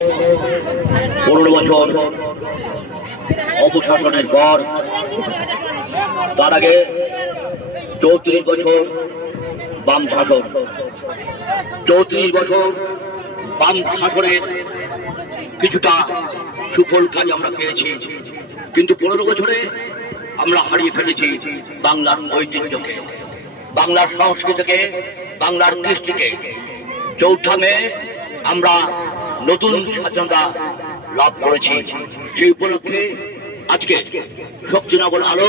15 বছর অপশাসনের পর, তার আগে 34 বছর বাম শাসন, 34 বছর বাম শাসনের কিছুটা সুফল কাজ আমরা পেয়েছি, কিন্তু 15 বছরে আমরা হারিয়ে ফেলেছি বাংলার ঐতিহ্যকে, বাংলার সংস্কৃতিকে, বাংলার কৃষ্টিকে। 4 মে আমরা নতুন স্বাধীনতা লাভ করেছি। সেই উপলক্ষে আজকে শক্তিনগর আলো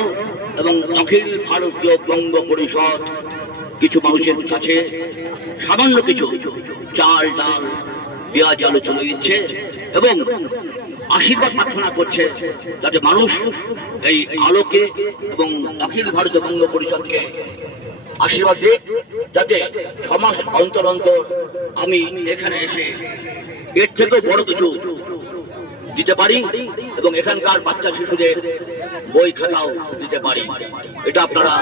এবং অখিল ভারতীয় বঙ্গ পরিষদ কিছু মানুষের কাছে সামান্য কিছু চাল ডাল পেঁয়াজ আলু তুলে দিচ্ছে এবং আশীর্বাদ প্রার্থনা করছে যাতে মানুষ এই আলোকে এবং অখিল ভারতীয় বঙ্গ পরিষদকে আশীর্বাদ দিক, যাতে 6 মাস অন্তর অন্তর আমি এখানে এসে এর থেকেও বড় কিছু দিতে পারি এবং এখানকার বাচ্চা শিশুদের বই খাতাও দিতে পারি। এটা আপনারা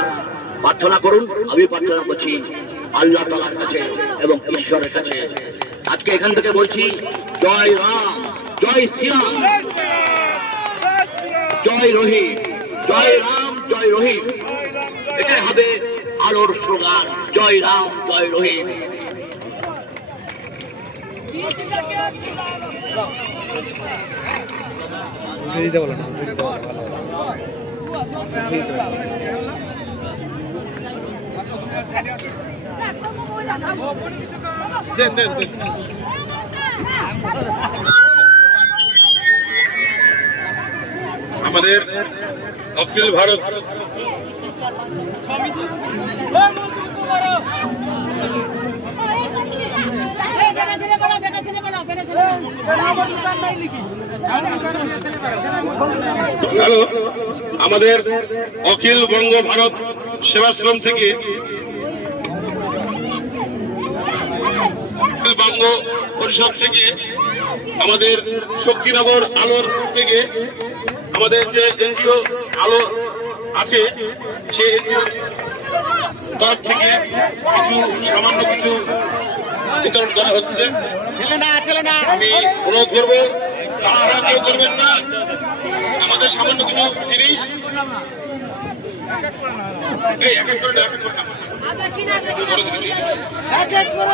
প্রার্থনা করুন, আমি প্রার্থনা করছি আল্লাহ তাআলার কাছে এবং ঈশ্বরের কাছে। আজকে এখান থেকে বলছি জয় রাম, জয় শ্রীরাম, জয় রহিম, জয় রাম, জয় রহিম। এটাই হবে আলোর স্লোগান, জয় রাম, জয় রহিম। আমাদের অখিল ভারত হ্যালো, আমাদের অখিল বঙ্গ ভারত সেবাশ্রম থেকে বঙ্গ পরিষদ থেকে আমাদের শক্তিনগর আলোর থেকে আমাদের যে এনজিও আলো আছে সেই এনজিওর তরফ থেকে কিছু সামান্য কিছু বিতরণ করা হচ্ছে। আমি অনুরোধ করবো তারা কেউ করবেন না, আমাদের সামান্য কিছু জিনিস এক এক করে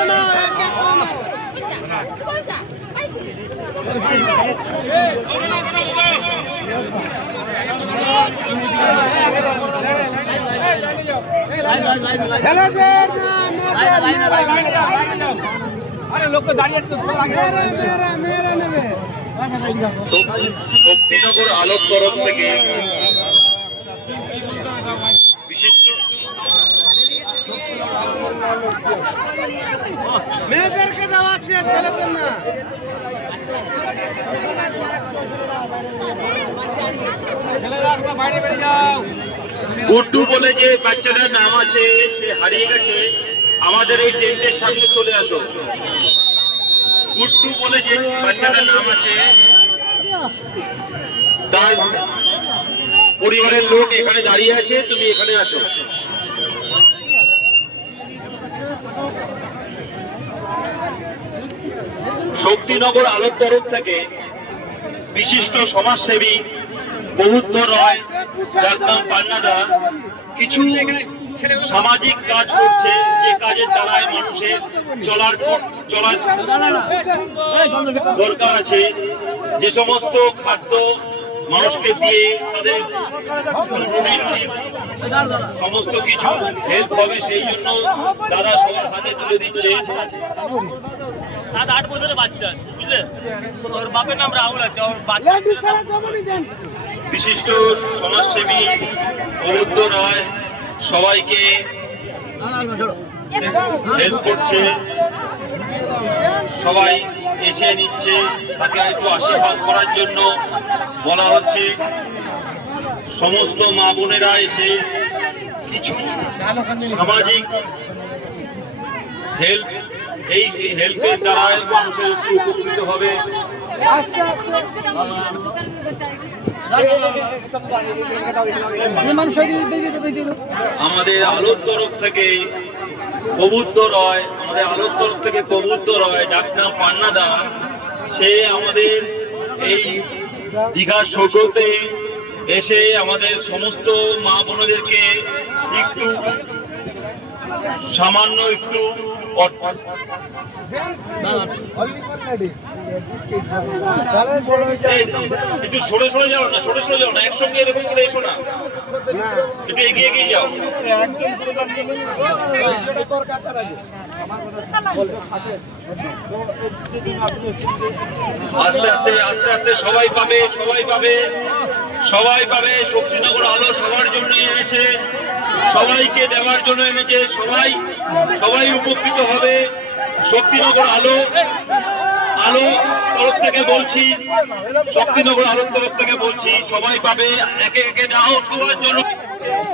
শক্তিনগর আলোর তরফ থেকে মেয়েদেরকে দেওয়াচ্ছে, ছেলেদের না। গুড্ডু বলে যে বাচ্চাটার নাম আছে, সে হারিয়ে গেছে, আমাদের এই টেন্টের সামনে চলে আসো। গুড্ডু বলে যে বাচ্চাটার নাম আছে, তার পরিবারের লোক এখানে দাঁড়িয়ে আছে, তুমি এখানে আসো। শক্তিনগর আলোর তরফ থেকে বিশিষ্ট সমাজসেবী প্রবুদ্ধ রয়, যার নাম পান্নাদা, কিছু সামাজিক কাজ করছে, যে কাজের দ্বারায় মানুষের চলার দরকার আছে। যে সমস্ত খাদ্য মানুষকে দিয়ে তাদের সমস্ত কিছু হেল্প হবে, সেই জন্য দাদা সবার হাতে তুলে দিচ্ছে। 7-8 বছরের বাচ্চা আছে, বুঝলে, ওর বাপের নাম রাহুল আছে, ওর বাচ্চা। বিশিষ্ট সমাজসেবী প্রবুদ্ধ রায় সবাইকে হেল্প করছে, সবাই এসে নিচ্ছে, তাকে একটু আশীর্বাদ করার জন্য বলা হচ্ছে। সমস্ত মা বোনেরা এসে কিছু সামাজিক হেল্প, এই হেল্পের দ্বারা মানুষের একটু উপকৃত হবে। আমাদের আলোর তরফ থেকে প্রবুদ্ধ রয়, ডাকনাম পান্নাদা, সে আমাদের এই দীঘা সৈকতে এসে আমাদের সমস্ত মা বোনদেরকে একটু সামান্য একটু একটু সরে সরে যাও না, সরে সরে যাও না, একসঙ্গে এরকম করে এসো না, একটু এগিয়ে এগিয়ে যাও। আস্তে আস্তে আস্তে আস্তে সবাই পাবে, সবাই পাবে, সবাই পাবে। শক্তিনগর আলো সবার জন্য এনেছে, সবাইকে দেওয়ার জন্য এনেছে, সবাই সবাই উপকৃত হবে। শক্তিনগর আলো আলো তরফ থেকে বলছি, শক্তিনগর আলোর তরফ থেকে বলছি, সবাই পাবে, একে একে দাও সবার জন্য।